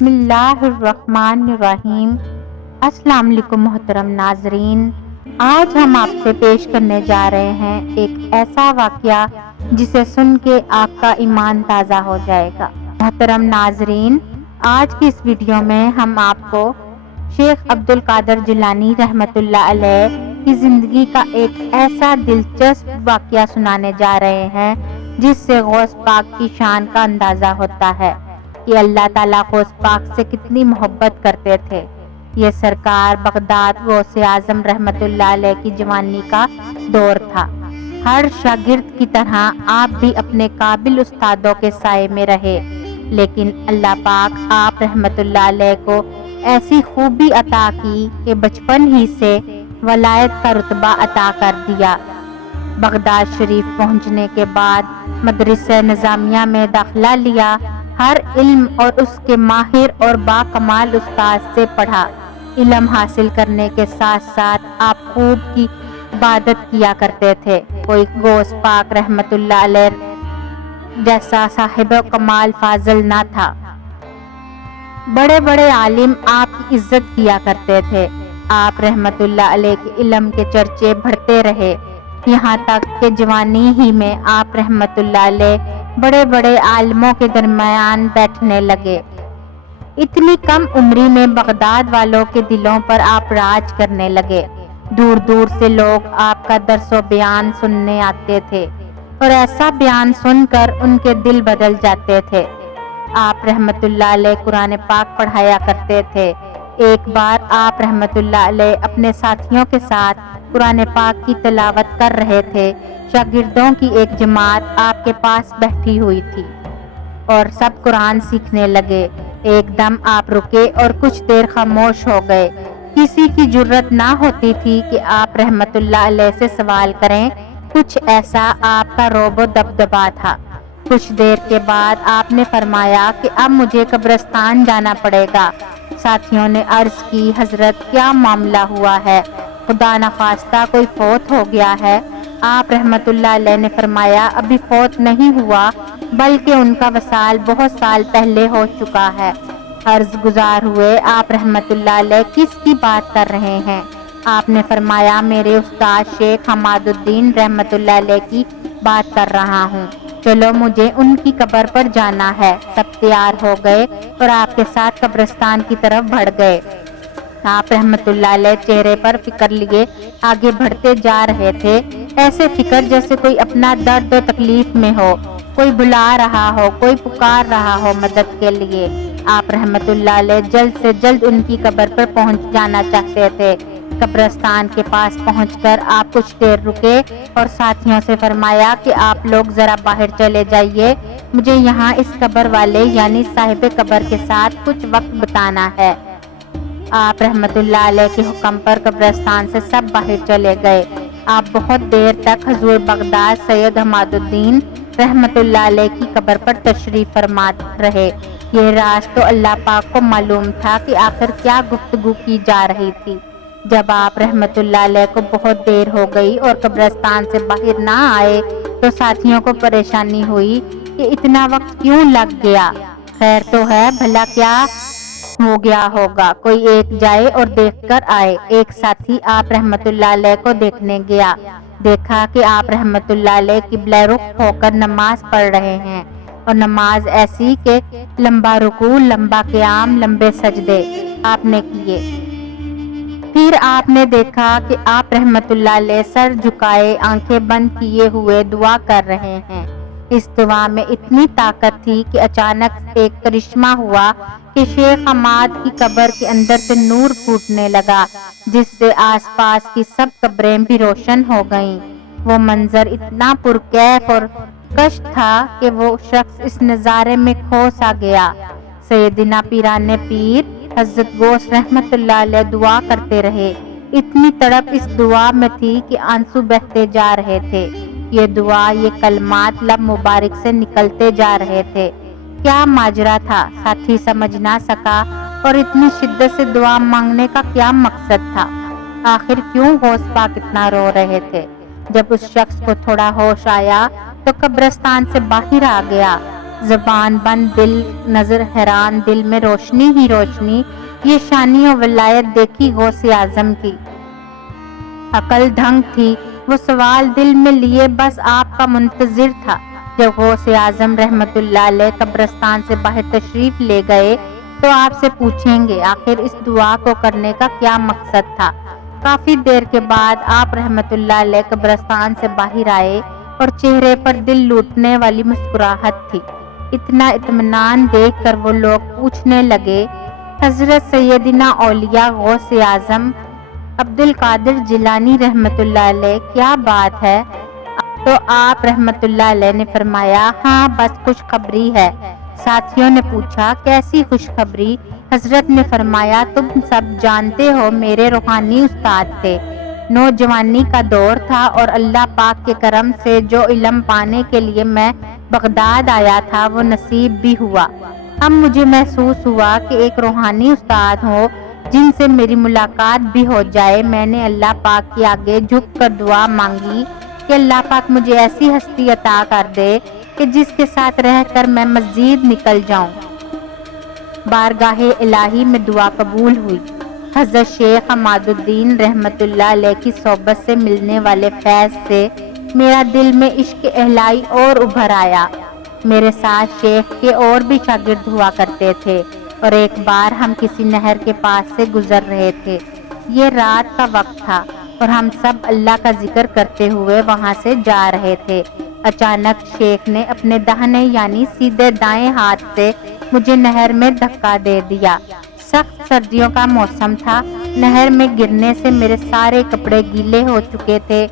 بسم اللہ الرحمن الرحیم۔ السلام علیکم محترم ناظرین، آج ہم آپ سے پیش کرنے جا رہے ہیں ایک ایسا واقعہ جسے سن کے آپ کا ایمان تازہ ہو جائے گا۔ محترم ناظرین، آج کی اس ویڈیو میں ہم آپ کو شیخ عبد القادر جیلانی رحمۃ اللہ علیہ کی زندگی کا ایک ایسا دلچسپ واقعہ سنانے جا رہے ہیں جس سے غوث پاک کی شان کا اندازہ ہوتا ہے کہ اللہ تعالیٰ غوث پاک سے کتنی محبت کرتے تھے۔ یہ سرکار بغداد غوث اعظم رحمۃ اللہ علیہ کی جوانی کا دور تھا۔ ہر شاگرد کی طرح آپ بھی اپنے قابل استادوں کے سائے میں رہے، لیکن اللہ پاک آپ رحمۃ اللہ علیہ کو ایسی خوبی عطا کی کہ بچپن ہی سے ولایت کا رتبہ عطا کر دیا۔ بغداد شریف پہنچنے کے بعد مدرسہ نظامیہ میں داخلہ لیا، ہر علم اور اس کے ماہر اور باکمال استاد سے پڑھا۔ علم حاصل کرنے کے ساتھ ساتھ آپ خوب کی عبادت کیا کرتے تھے۔ کوئی غوث پاک رحمت اللہ علیہ جیسا صاحب کمال فاضل نہ تھا۔ بڑے بڑے عالم آپ کی عزت کیا کرتے تھے۔ آپ رحمت اللہ علیہ کے علم کے چرچے بڑھتے رہے، یہاں تک کہ جوانی ہی میں آپ رحمت اللہ علیہ بڑے بڑے عالموں کے درمیان بیٹھنے لگے۔ اتنی کم عمری میں بغداد والوں کے دلوں پر آپ راج کرنے لگے۔ دور دور سے لوگ آپ کا درس و بیان سننے آتے تھے اور ایسا بیان سن کر ان کے دل بدل جاتے تھے۔ آپ رحمت اللہ علیہ قرآن پاک پڑھایا کرتے تھے۔ ایک بار آپ رحمت اللہ علیہ اپنے ساتھیوں کے ساتھ قرآن پاک کی تلاوت کر رہے تھے۔ شاگردوں کی ایک جماعت آپ کے پاس بیٹھی ہوئی تھی اور سب قرآن سیکھنے لگے۔ ایک دم آپ رکے اور کچھ دیر خاموش ہو گئے۔ کسی کی جرت نہ ہوتی تھی کہ آپ رحمت اللہ علیہ سے سوال کریں، کچھ ایسا آپ کا رعب و دبدبا تھا۔ کچھ دیر کے بعد آپ نے فرمایا کہ اب مجھے قبرستان جانا پڑے گا۔ ساتھیوں نے عرض کی، حضرت کیا معاملہ ہوا ہے؟ خدا نخواستہ کوئی فوت ہو گیا ہے؟ آپ رحمت اللہ علیہ نے فرمایا، ابھی فوت نہیں ہوا بلکہ ان کا وصال بہت سال پہلے ہو چکا ہے۔ عرض گزار ہوئے، آپ رحمت اللہ علیہ کس کی بات کر رہے ہیں؟ آپ نے فرمایا، میرے استاد شیخ حماد الدین رحمت اللہ علیہ کی بات کر رہا ہوں، چلو مجھے ان کی قبر پر جانا ہے۔ سب تیار ہو گئے اور آپ کے ساتھ قبرستان کی طرف بڑھ گئے۔ آپ رحمت اللہ علیہ چہرے پر فکر لیے آگے بڑھتے جا رہے تھے، ایسے فکر جیسے کوئی اپنا درد و تکلیف میں ہو، کوئی بلا رہا ہو، کوئی پکار رہا ہو مدد کے لیے۔ آپ رحمت اللہ علیہ جلد سے جلد ان کی قبر پر پہنچ جانا چاہتے تھے۔ قبرستان کے پاس پہنچ کر آپ کچھ دیر رکے اور ساتھیوں سے فرمایا کہ آپ لوگ ذرا باہر چلے جائیے، مجھے یہاں اس قبر والے یعنی صاحب قبر کے ساتھ کچھ وقت بتانا ہے۔ آپ رحمت اللہ علیہ کے حکم پر قبرستان سے سب باہر چلے گئے۔ آپ بہت دیر تک حضور بغداد سید حماد الدین رحمت اللہ علیہ کی قبر پر تشریف فرما رہے۔ یہ راز تو اللہ پاک کو معلوم تھا کہ آخر کیا گفتگو کی جا رہی تھی۔ جب آپ رحمت اللہ علیہ کو بہت دیر ہو گئی اور قبرستان سے باہر نہ آئے تو ساتھیوں کو پریشانی ہوئی کہ اتنا وقت کیوں لگ گیا، خیر تو ہے، بھلا کیا ہو گیا ہوگا، کوئی ایک جائے اور دیکھ کر آئے۔ ایک ساتھی آپ رحمت اللہ علیہ کو دیکھنے گیا، دیکھا کہ آپ رحمت اللہ علیہ قبلہ رخ ہو کر نماز پڑھ رہے ہیں، اور نماز ایسی کہ لمبا رکوع، لمبا قیام، لمبے سجدے آپ نے کیے۔ پھر آپ نے دیکھا کہ آپ رحمت اللہ علیہ سر جھکائے آنکھیں بند کیے ہوئے دعا کر رہے ہیں۔ اس دعا میں اتنی طاقت تھی کہ اچانک ایک کرشمہ ہوا کہ شیخ حماد کی قبر کے اندر سے نور پھوٹنے لگا، جس سے آس پاس کی سب قبریں بھی روشن ہو گئیں۔ وہ منظر اتنا پرکیف اور کش تھا کہ وہ شخص اس نظارے میں کھو سا گیا۔ سیدنا پیران پیر حضرت غوث رحمت اللہ علیہ دعا کرتے رہے۔ اتنی تڑپ اس دعا میں تھی کہ آنسو بہتے جا رہے تھے۔ یہ دعا، یہ کلمات لب مبارک سے نکلتے جا رہے تھے۔ کیا ماجرا تھا، ساتھی سمجھ نہ سکا، اور اتنی شدت سے دعا مانگنے کا کیا مقصد تھا؟ آخر کیوں غوث پاک اتنا رو رہے تھے؟ جب اس شخص کو تھوڑا ہوش آیا تو قبرستان سے باہر آ گیا۔ زبان بند دل نظر حیران، دل میں روشنی ہی روشنی، یہ شانی و ولایت دیکھی غوث اعظم کی۔ عقل دھنگ تھی، وہ سوال دل میں لیے بس آپ کا منتظر تھا۔ جب غوث اعظم رحمت اللہ علیہ قبرستان سے باہر تشریف لے گئے تو آپ سے پوچھیں گے آخر اس دعا کو کرنے کا کیا مقصد تھا۔ کافی دیر کے بعد آپ رحمت اللہ علیہ قبرستان سے باہر آئے اور چہرے پر دل لوٹنے والی مسکراہٹ تھی۔ اتنا اطمینان دیکھ کر وہ لوگ پوچھنے لگے، حضرت سیدنا اولیاء غوث اعظم عبد القادر جیلانی رحمت اللہ علیہ کیا بات ہے؟ تو آپ رحمت اللہ علیہ نے فرمایا، ہاں بس خوشخبری ہے۔ ساتھیوں نے پوچھا، کیسی خوشخبری؟ حضرت نے فرمایا، تم سب جانتے ہو میرے روحانی استاد تھے، نوجوانی کا دور تھا اور اللہ پاک کے کرم سے جو علم پانے کے لیے میں بغداد آیا تھا وہ نصیب بھی ہوا۔ اب مجھے محسوس ہوا کہ ایک روحانی استاد ہو جن سے میری ملاقات بھی ہو جائے۔ میں نے اللہ پاک کے آگے جھک کر دعا مانگی کہ اللہ پاک مجھے ایسی ہستی عطا کر دے کہ جس کے ساتھ رہ کر میں مزید نکل جاؤں۔ بارگاہ الہی میں دعا قبول ہوئی۔ حضرت شیخ عماد الدین رحمت اللہ علیہ کی صحبت سے ملنے والے فیض سے میرا دل میں عشق الہی اور ابھر آیا۔ میرے ساتھ شیخ کے اور بھی شاگرد ہوا کرتے تھے اور ایک بار ہم کسی نہر کے پاس سے گزر رہے تھے۔ یہ رات کا وقت تھا اور ہم سب اللہ کا ذکر کرتے ہوئے وہاں سے جا رہے تھے۔ اچانک شیخ نے اپنے داہنے یعنی سیدھے دائیں ہاتھ سے مجھے نہر میں دھکا دے دیا۔ سخت سردیوں کا موسم تھا، نہر میں گرنے سے میرے سارے کپڑے گیلے ہو چکے تھے۔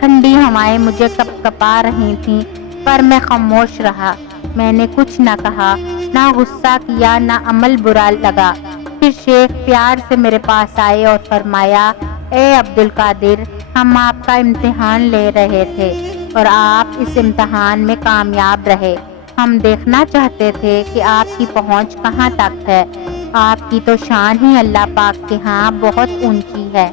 ٹھنڈی ہوائیں مجھے کپا رہی تھیں پر میں خاموش رہا۔ میں نے کچھ نہ کہا، نہ غصہ کیا، نہ عمل برا لگا۔ پھر شیخ پیار سے میرے پاس آئے اور فرمایا، اے عبد القادر، ہم آپ کا امتحان لے رہے تھے اور آپ اس امتحان میں کامیاب رہے۔ ہم دیکھنا چاہتے تھے کہ آپ کی پہنچ کہاں تک ہے۔ آپ کی تو شان ہی اللہ پاک کے ہاں بہت اونچی ہے۔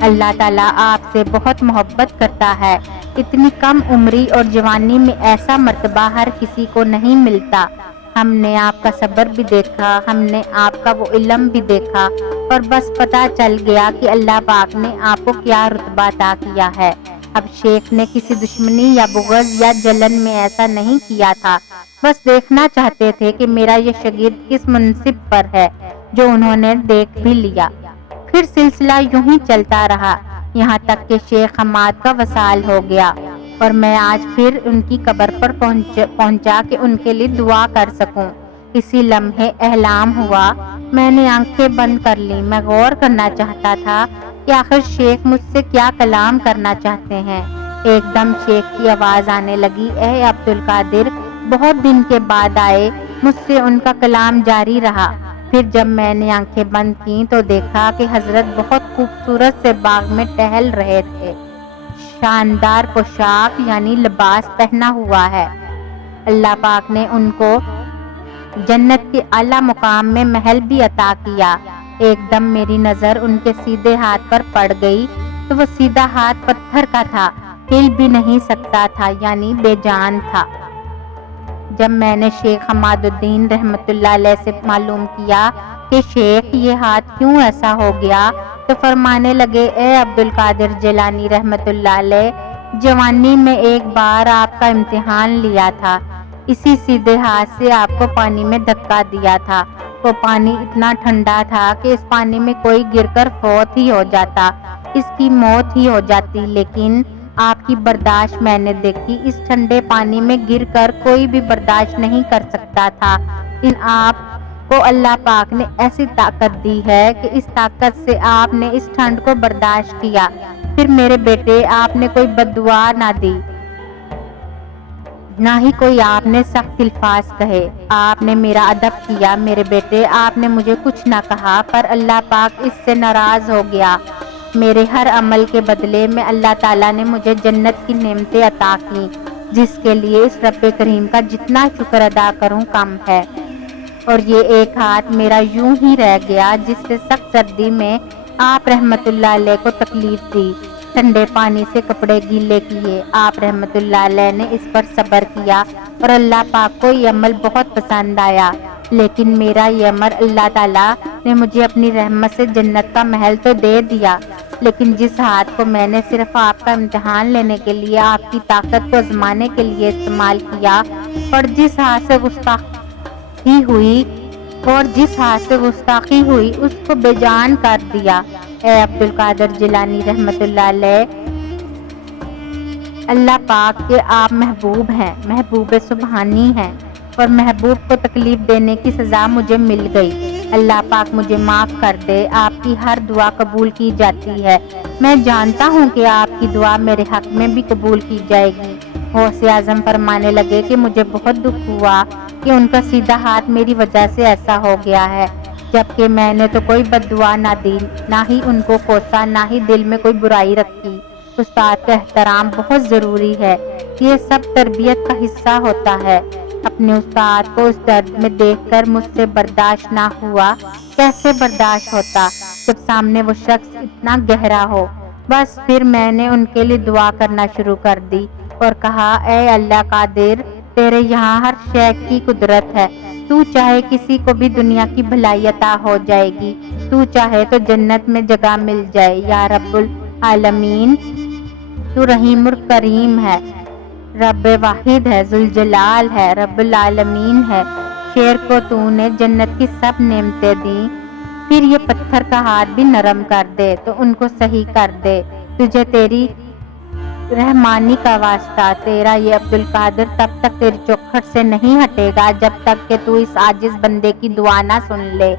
اللہ تعالیٰ آپ سے بہت محبت کرتا ہے۔ اتنی کم عمری اور جوانی میں ایسا مرتبہ ہر کسی کو نہیں ملتا۔ ہم نے آپ کا صبر بھی دیکھا، ہم نے آپ کا وہ علم بھی دیکھا اور بس پتہ چل گیا کہ اللہ پاک نے آپ کو کیا رتبہ عطا کیا ہے۔ اب شیخ نے کسی دشمنی یا بغض یا جلن میں ایسا نہیں کیا تھا، بس دیکھنا چاہتے تھے کہ میرا یہ شاگرد کس منصب پر ہے، جو انہوں نے دیکھ بھی لیا۔ پھر سلسلہ یوں ہی چلتا رہا یہاں تک کہ شیخ حماد کا وصال ہو گیا اور میں آج پھر ان کی قبر پر پہنچا کہ ان کے لیے دعا کر سکوں۔ اسی لمحے احلام ہوا، میں نے آنکھیں بند کر لی۔ میں غور کرنا چاہتا تھا کہ آخر شیخ مجھ سے کیا کلام کرنا چاہتے ہیں۔ ایک دم شیخ کی آواز آنے لگی، اے عبد القادر، بہت دن کے بعد آئے۔ مجھ سے ان کا کلام جاری رہا۔ پھر جب میں نے آنکھیں بند کی تو دیکھا کہ حضرت بہت خوبصورت سے باغ میں ٹہل رہے تھے۔ شاندار پوشاک یعنی لباس پہنا ہوا ہے۔ اللہ پاک نے ان کو جنت کے اعلیٰ مقام میں محل بھی عطا کیا۔ ایک دم میری نظر ان کے سیدھے ہاتھ پر پڑ گئی تو وہ سیدھا ہاتھ پتھر کا تھا، ہل بھی نہیں سکتا تھا، یعنی بے جان تھا۔ جب میں نے شیخ عماد الدین رحمت اللہ علیہ سے معلوم کیا کہ شیخ یہ ہاتھ کیوں ایسا ہو گیا تو فرمانے لگے، اے عبد القادر جیلانی رحمت اللہ علیہ، جوانی میں ایک بار آپ کا امتحان لیا تھا، اسی سیدھے ہاتھ سے آپ کو پانی میں دھکا دیا تھا۔ وہ پانی اتنا ٹھنڈا تھا کہ اس پانی میں کوئی گر کر فوت ہی ہو جاتا، اس کی موت ہی ہو جاتی، لیکن آپ کی برداشت میں نے دیکھی۔ اس ٹھنڈے پانی میں گر کر کوئی بھی برداشت نہیں کر سکتا تھا۔ ان آپ کو اللہ پاک نے ایسی طاقت دی ہے کہ اس طاقت سے آپ نے اس ٹھنڈ کو برداشت کیا۔ پھر میرے بیٹے، آپ نے کوئی بد دعا نہ دی، نہ ہی کوئی آپ نے سخت الفاظ کہے۔ آپ نے میرا ادب کیا۔ میرے بیٹے، آپ نے مجھے کچھ نہ کہا، پر اللہ پاک اس سے ناراض ہو گیا۔ میرے ہر عمل کے بدلے میں اللہ تعالیٰ نے مجھے جنت کی نعمتیں عطا کی، جس کے لیے اس رب کریم کا جتنا شکر ادا کروں کم ہے۔ اور یہ ایک ہاتھ میرا یوں ہی رہ گیا جس سے سخت سردی میں آپ رحمت اللہ علیہ کو تکلیف دی۔ ٹھنڈے پانی سے کپڑے گیلے کیے۔ آپ رحمت اللہ علیہ نے اس پر صبر کیا اور اللہ پاک کو یہ عمل بہت پسند آیا، لیکن میرا یہ عمل اللہ تعالیٰ نے مجھے اپنی رحمت سے جنت کا محل تو دے دیا، لیکن جس ہاتھ کو میں نے صرف آپ کا امتحان لینے کے لیے، آپ کی طاقت کو آزمانے کے لیے استعمال کیا، اور جس ہاتھ سے گستاخی ہوئی اس کو بے جان کر دیا۔ اے عبد القادر جیلانی رحمت اللہ علیہ، اللہ پاک کے آپ محبوب ہیں، محبوب سبحانی ہیں، اور محبوب کو تکلیف دینے کی سزا مجھے مل گئی۔ اللہ پاک مجھے معاف کر دے، آپ کی ہر دعا قبول کی جاتی ہے۔ میں جانتا ہوں کہ آپ کی دعا میرے حق میں بھی قبول کی جائے گی۔ غوث اعظم فرمانے لگے کہ مجھے بہت دکھ ہوا کہ ان کا سیدھا ہاتھ میری وجہ سے ایسا ہو گیا ہے، جبکہ میں نے تو کوئی بد دعا نہ دی، نہ ہی ان کو کوسا، نہ ہی دل میں کوئی برائی رکھی۔ استاد کا احترام بہت ضروری ہے، یہ سب تربیت کا حصہ ہوتا ہے۔ اپنے استاد کو اس درد میں دیکھ کر مجھ سے برداشت نہ ہوا۔ کیسے برداشت ہوتا جب سامنے وہ شخص اتنا گہرا ہو؟ بس پھر میں نے ان کے لیے دعا کرنا شروع کر دی اور کہا، اے اللہ قادر، تیرے یہاں ہر شے کی قدرت ہے، تو چاہے کسی کو بھی دنیا کی بھلائی عطا ہو جائے گی، تو چاہے تو جنت میں جگہ مل جائے۔ یا رب العالمین، تو رحیم الکریم ہے، رب واحد ہے، ذوالجلال ہے، رب العالمین ہے۔ شیر کو تو نے جنت کی سب نعمتیں دیں، پھر یہ پتھر کا ہاتھ بھی نرم کر دے تو ان کو صحیح کر دے۔ تجھے تیری رحمانی کا واسطہ، تیرا یہ عبد القادر تب تک تیری چوکھٹ سے نہیں ہٹے گا جب تک کہ تو اس عاجز بندے کی دعا نہ سن لے۔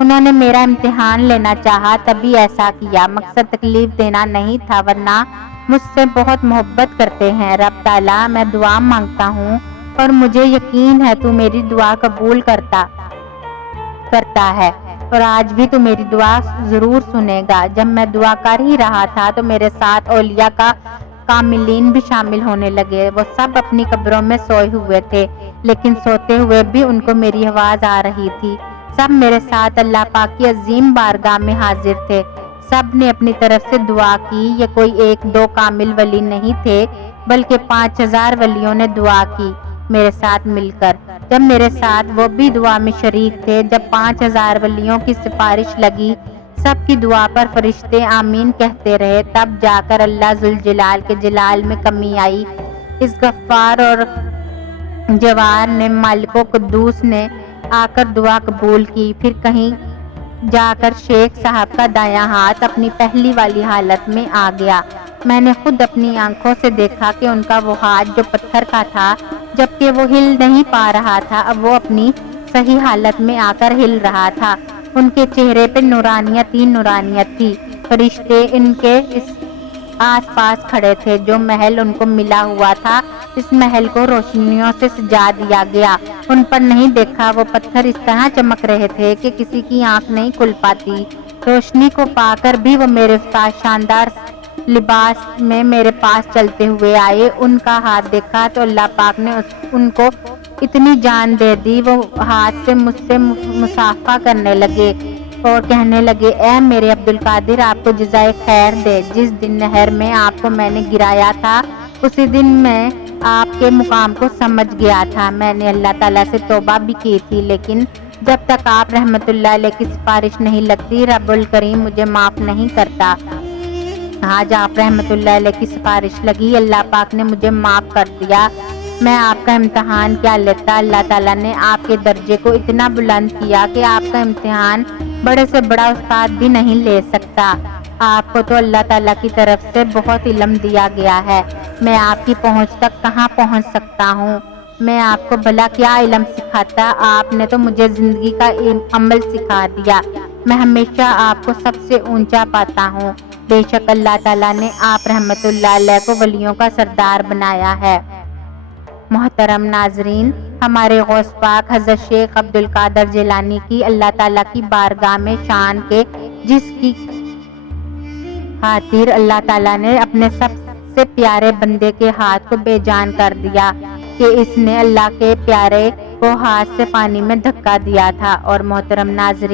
انہوں نے میرا امتحان لینا چاہا تبھی ایسا کیا، مقصد تکلیف دینا نہیں تھا، ورنہ مجھ سے بہت محبت کرتے ہیں۔ رب تعالیٰ، میں دعا مانگتا ہوں اور مجھے یقین ہے تو میری دعا قبول کرتا ہے، اور آج بھی تو میری دعا ضرور سنے گا۔ جب میں دعا کر ہی رہا تھا تو میرے ساتھ اولیاء کا کاملین بھی شامل ہونے لگے۔ وہ سب اپنی قبروں میں سوئے ہوئے تھے، لیکن سوتے ہوئے بھی ان کو میری آواز آ رہی تھی۔ سب میرے ساتھ اللہ پاک کی عظیم بارگاہ میں حاضر تھے، سب نے اپنی طرف سے دعا کی۔ یہ کوئی ایک دو کامل ولی نہیں تھے، بلکہ 5000 ولیوں نے دعا کی میرے ساتھ مل کر۔ جب میرے ساتھ وہ بھی دعا میں شریک تھے، جب 5000 ولیوں کی سفارش لگی، سب کی دعا پر فرشتے آمین کہتے رہے، تب جا کر اللہ ذوالجلال کے جلال میں کمی آئی۔ اس غفار اور جوار نے، مالک و قدوس نے آ کر دعا قبول کی۔ پھر کہیں جا کر شیخ صاحب کا دایاں ہاتھ اپنی پہلی والی حالت میں آ گیا۔ میں نے خود اپنی آنکھوں سے دیکھا کہ ان کا وہ ہاتھ جو پتھر کا تھا، جبکہ وہ ہل نہیں پا رہا تھا، اب وہ اپنی صحیح حالت میں آ کر ہل رہا تھا۔ ان کے چہرے پہ نورانیت ہی نورانیت تھی۔ فرشتے ان کے اس آس پاس کھڑے تھے۔ جو محل ان کو ملا ہوا تھا، اس محل کو روشنیوں سے سجا دیا گیا۔ ان پر نہیں دیکھا، وہ پتھر اس طرح چمک رہے تھے کہ کسی کی آنکھ نہیں کھل پاتی۔ روشنی کو پا کر بھی وہ میرے استاد شاندار لباس میں میرے پاس چلتے ہوئے آئے۔ ان کا ہاتھ دیکھا تو اللہ پاک نے ان کو اتنی جان دے دی، وہ ہاتھ سے مجھ سے مصافحہ کرنے لگے اور کہنے لگے، اے میرے عبد القادر، آپ کو جزائے خیر دے۔ جس دن نہر میں آپ کو میں نے گرایا تھا، اسی دن میں آپ کے مقام کو سمجھ گیا تھا۔ میں نے اللہ تعالیٰ سے توبہ بھی کی تھی، لیکن جب تک آپ رحمت اللہ علیہ کی سفارش نہیں لگتی، رب الکریم مجھے معاف نہیں کرتا۔ آج آپ رحمت اللہ علیہ کی سفارش لگی، اللہ پاک نے مجھے معاف کر دیا۔ میں آپ کا امتحان کیا لیتا، اللہ تعالیٰ نے آپ کے درجے کو اتنا بلند کیا کہ آپ کا امتحان بڑے سے بڑا استاد بھی نہیں لے سکتا۔ آپ کو تو اللہ تعالیٰ کی طرف سے بہت علم دیا گیا ہے، میں آپ کی پہنچ تک کہاں پہنچ سکتا ہوں؟ میں آپ کو بھلا کیا علم سکھاتا، آپ نے تو مجھے زندگی کا عمل سکھا دیا۔ میں ہمیشہ آپ کو سب سے اونچا پاتا ہوں۔ بے شک اللہ تعالیٰ نے آپ رحمت اللہ علیہ کو ولیوں کا سردار بنایا ہے۔ محترم ناظرین، ہمارے غوث پاک حضرت شیخ عبد القادر جیلانی کی اللہ تعالیٰ کی بارگاہ میں شان کے، جس کی خاطر اللہ تعالیٰ نے اپنے سب سے پیارے بندے کے ہاتھ کو بے جان کر دیا کہ اس نے اللہ کے پیارے کو ہاتھ سے پانی میں دھکا دیا تھا۔ اور محترم ناظرین،